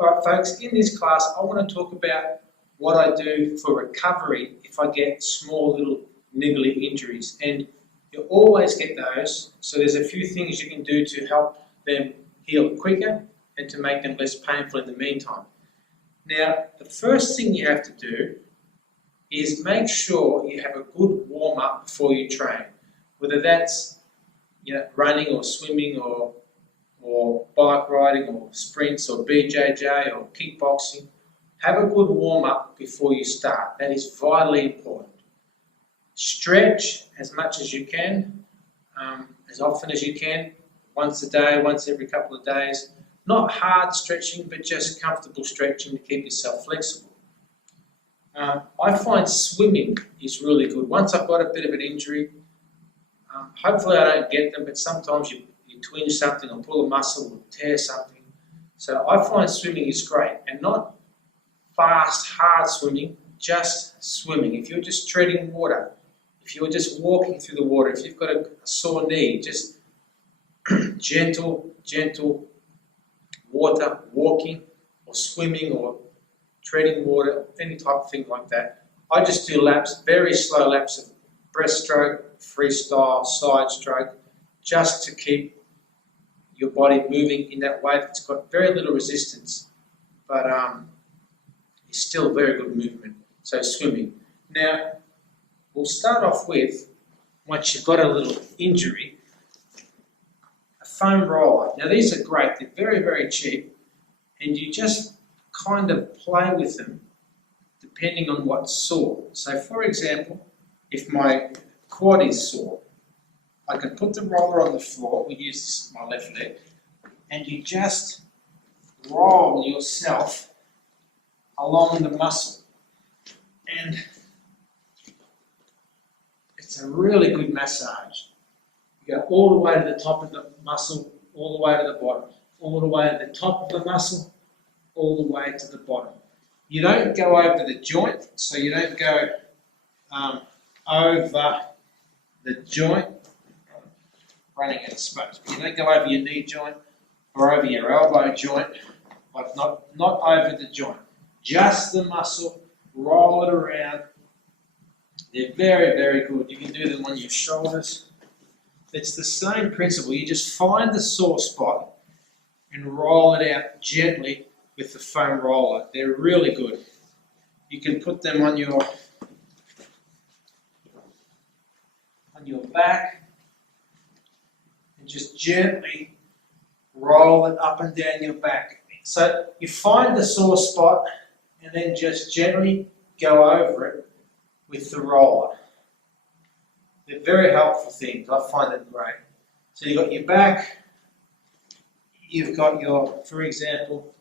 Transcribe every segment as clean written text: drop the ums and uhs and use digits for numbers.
Alright folks, in this class I want to talk about what I do for recovery if I get small little niggly injuries, and you always get those, so there's a few things you can do to help them heal quicker and to make them less painful in the meantime. Now, the first thing you have to do is make sure you have a good warm-up before you train, whether that's running or swimming or bike riding or sprints or BJJ or kickboxing. Have a good warm-up before you start. That is vitally important. Stretch as much as you can, as often as you can, once a day, once every couple of days. Not hard stretching, but just comfortable stretching to keep yourself flexible. I find swimming is really good. Once I've got a bit of an injury, hopefully I don't get them, but sometimes you twinge something or pull a muscle or tear something. So I find swimming is great, and not fast, hard swimming, just swimming. If you're just treading water, if you're just walking through the water, if you've got a sore knee, just gentle water, walking or swimming or treading water, any type of thing like that. I just do laps, very slow laps of breaststroke, freestyle, side stroke, just to keep your body moving in that way that's got very little resistance, but it's still very good movement. So swimming. Now, we'll start off with, once you've got a little injury, a foam roller. Now these are great, they're very, very cheap, and you just kind of play with them depending on what's sore. So for example, if my quad is sore, I can put the roller on the floor, we use this, my left leg, and you just roll yourself along the muscle. And it's a really good massage. You go all the way to the top of the muscle, all the way to the bottom, all the way to the top of the muscle, all the way to the bottom. You don't go over the joint, so you don't go over the joint, running out of space. You don't go over your knee joint or over your elbow joint, but not over the joint. Just the muscle, roll it around. They're very, very good. You can do them on your shoulders. It's the same principle. You just find the sore spot and roll it out gently with the foam roller. They're really good. You can put them on your back and just gently roll it up and down your back. So you find the sore spot and then just gently go over it with the roller. They're very helpful things. I find them great. So you've got your back, you've got your, for example,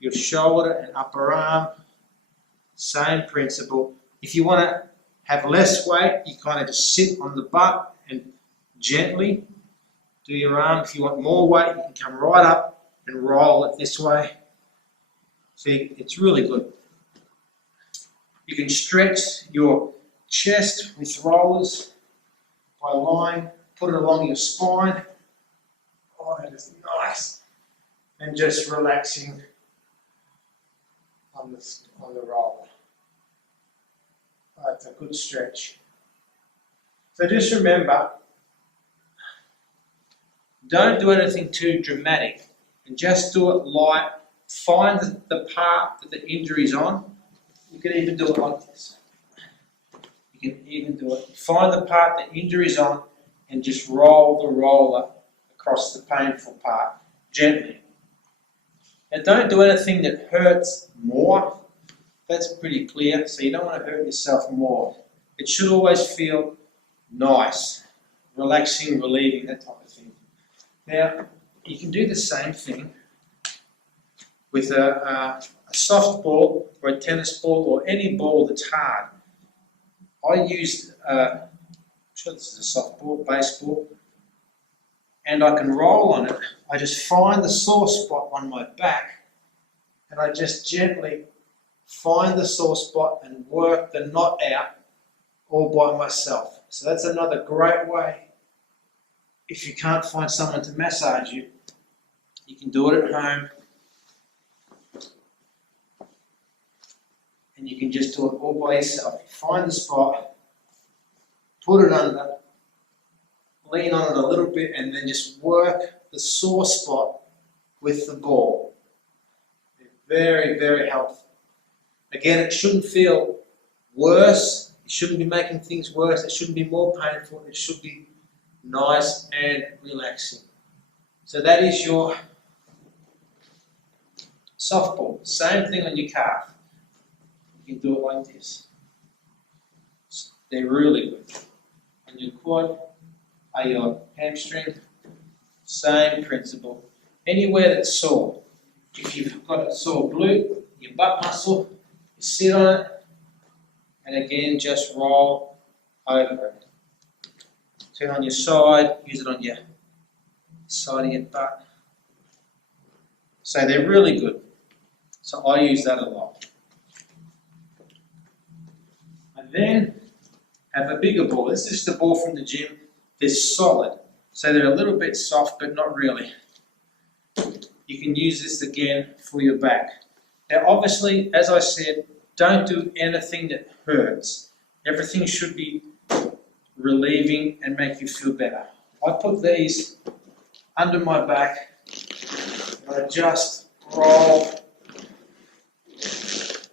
your shoulder and upper arm, same principle. If you want to have less weight, you kind of just sit on the butt and gently do your arm. If you want more weight, you can come right up and roll it this way. See, it's really good. You can stretch your chest with rollers by lying, put it along your spine. Oh, that is nice. And just relaxing on the roller. That's a good stretch. So just remember, don't do anything too dramatic and just do it light. Find the part that the injury is on. You can even do it like this. You can even do it. Find the part the injury is on and just roll the roller across the painful part gently. Now don't do anything that hurts more. That's pretty clear, so you don't want to hurt yourself more. It should always feel nice, relaxing, relieving, that type of thing. Now, you can do the same thing with a soft ball or a tennis ball or any ball that's hard. I used, I'm sure this is a soft ball, baseball, and I can roll on it. I just find the sore spot on my back and I just gently find the sore spot and work the knot out all by myself. So that's another great way. If you can't find someone to massage you, you can do it at home. and you can just do it all by yourself. Find the spot, put it under, lean on it a little bit, and then just work the sore spot with the ball. Very, very helpful. Again, it shouldn't feel worse. It shouldn't be making things worse. It shouldn't be more painful. It should be nice and relaxing. So that is your softball. Same thing on your calf. You can do it like this. They're really good. On your quad, or your hamstring, same principle. Anywhere that's sore. If you've got a sore glute, your butt muscle, you sit on it, and again just roll over it. Turn on your side, use it on your side of your butt. So they're really good. So I use that a lot. And then have a bigger ball. This is the ball from the gym. They're solid. So they're a little bit soft, but not really. You can use this again for your back. Now obviously, as I said, don't do anything that hurts. Everything should be relieving and make you feel better. I put these under my back and I just roll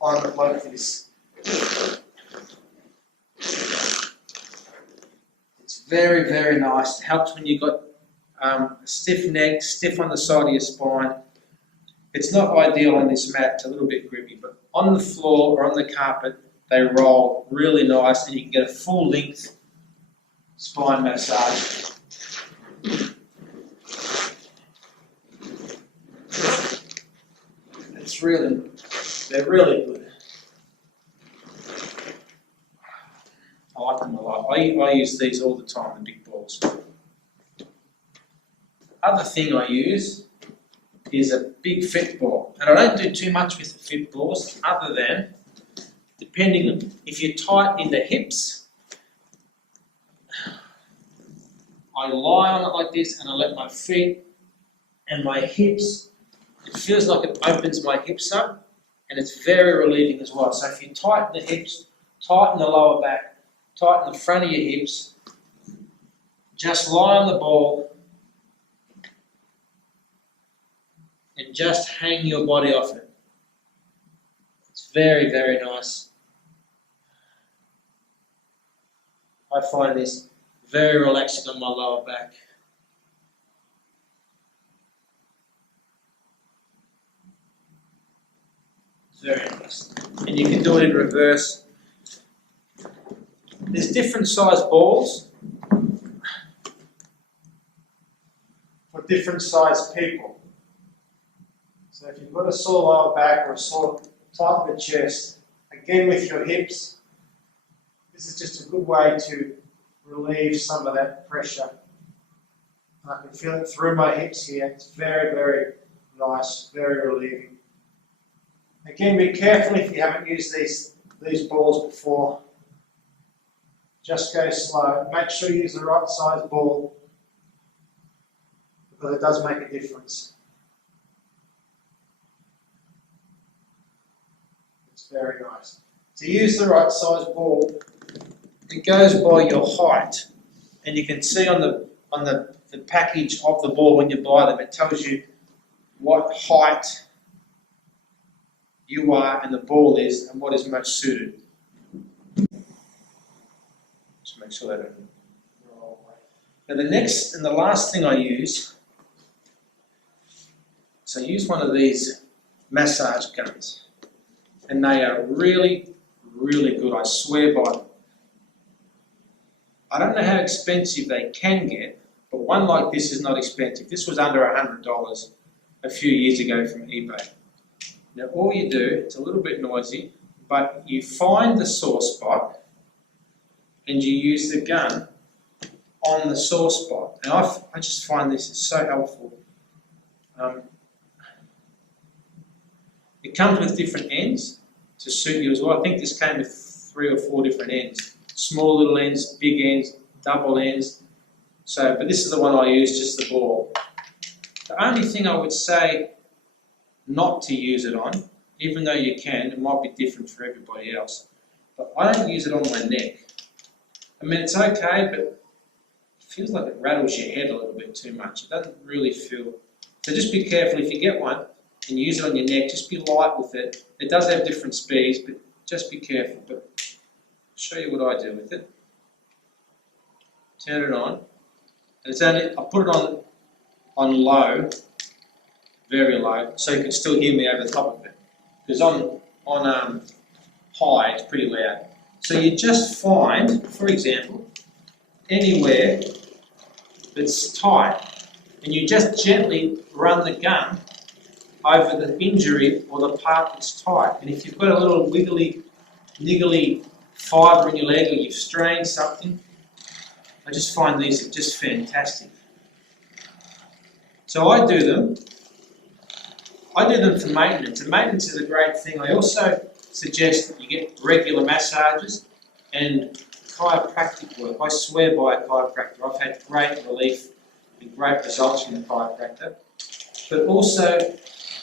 on it like this. It's very, very nice. It helps when you've got a stiff neck, stiff on the side of your spine. It's not ideal on this mat, it's a little bit grippy, but on the floor or on the carpet, they roll really nice and you can get a full length spine massage. They're really good. I like them a lot. I use these all the time, the big balls. Other thing I use is a big fit ball. And I don't do too much with the fit balls other than, depending on, if you're tight in the hips, I lie on it like this and I let my feet and my hips, it feels like it opens my hips up and it's very relieving as well. So if you tighten the hips, tighten the lower back, tighten the front of your hips, just lie on the ball and just hang your body off it. It's very, very nice. I find this very relaxing on my lower back. Very nice. And you can do it in reverse. There's different size balls for different size people. So if you've got a sore lower back or a sore top of the chest, again with your hips, this is just a good way to relieve some of that pressure. And I can feel it through my hips here. It's very, very nice, very relieving. Again, be careful if you haven't used these balls before. Just go slow. Make sure you use the right size ball because it does make a difference. It's very nice. To use the right size ball, it goes by your height, and you can see on the package of the ball when you buy them, it tells you what height you are and the ball is and what is most suited. Just make sure they don't roll away. Now the next and the last thing I use, so I use one of these massage guns, and they are really, really good. I swear by them. I don't know how expensive they can get, but one like this is not expensive. This was under $100 a few years ago from eBay. Now all you do, it's a little bit noisy, but you find the sore spot and you use the gun on the sore spot. And I just find this is so helpful. It comes with different ends to suit you as well. I think this came with 3 or 4 different ends. Small little ends, big ends, double ends. So, but this is the one I use, just the ball. The only thing I would say not to use it on even though you can, it might be different for everybody else. But I don't use it on my neck. I mean, it's okay, but it feels like it rattles your head a little bit too much. It doesn't really feel... So just be careful if you get one and you use it on your neck, just be light with it. It does have different speeds, but just be careful. But I'll show you what I do with it. Turn it on. And it's only, I put it on low, very low, so you can still hear me over the top of it. Because on high, it's pretty loud. So you just find, for example, anywhere that's tight, and you just gently run the gun over the injury or the part that's tight. And if you've got a little wiggly, niggly fibre in your leg or you've strained something, I just find these are just fantastic. So I do them for maintenance, and maintenance is a great thing. I also suggest that you get regular massages and chiropractic work. I swear by a chiropractor. I've had great relief and great results from the chiropractor. But also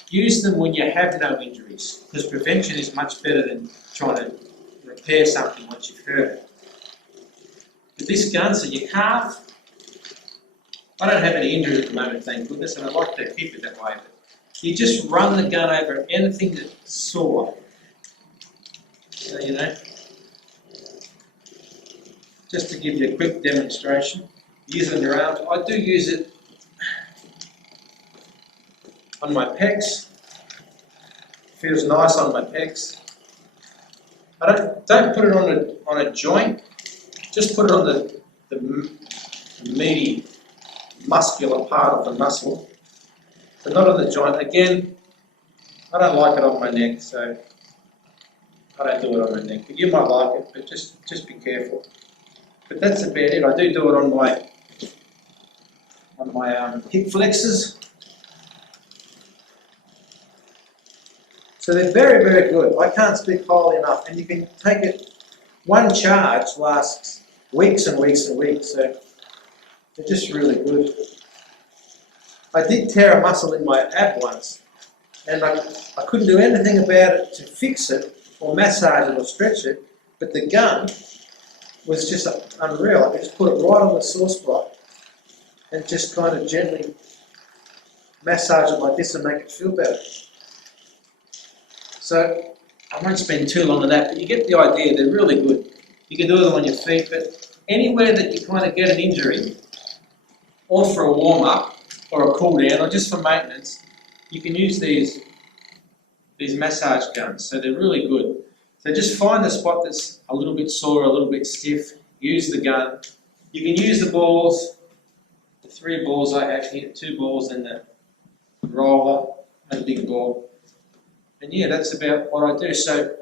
use them when you have no injuries, because prevention is much better than trying to repair something once you've hurt it. But this gun, so you carve. I don't have any injuries at the moment, thank goodness, and I like to keep it that way. But you just run the gun over anything that's sore. So, you know, just to give you a quick demonstration. Use it on your arms. I do use it on my pecs. Feels nice on my pecs. I don't put it on a joint. Just put it on the meaty, muscular part of the muscle, but not on the joint. Again, I don't like it on my neck, so I don't do it on my neck. But you might like it, but just be careful. But that's about it. I do it on my hip flexors. So they're very, very good. I can't speak highly enough, and you can take it. One charge lasts weeks and weeks and weeks, so they're just really good. I did tear a muscle in my ab once, and I couldn't do anything about it to fix it, or massage it, or stretch it, but the gun was just unreal. I could just put it right on the sore spot, and just kind of gently massage it like this and make it feel better. So, I won't spend too long on that, but you get the idea, they're really good. You can do them on your feet, but anywhere that you kind of get an injury, or for a warm-up, or a cool-down, or just for maintenance, you can use these massage guns, so they're really good. So just find the spot that's a little bit sore, a little bit stiff, use the gun. You can use the balls, the 3 balls I have here, 2 balls and the roller, and a big ball. And yeah, that's about what I do. So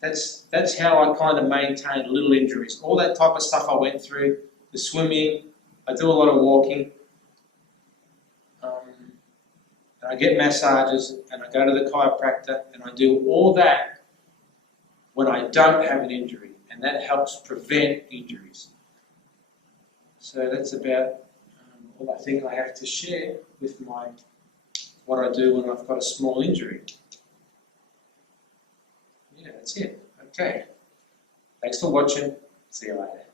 that's how I kind of maintain little injuries. All that type of stuff I went through, the swimming, I do a lot of walking, and I get massages, and I go to the chiropractor, and I do all that when I don't have an injury, and that helps prevent injuries. So that's about all I think I have to share with what I do when I've got a small injury. Yeah, that's it. Okay. Thanks for watching. See you later.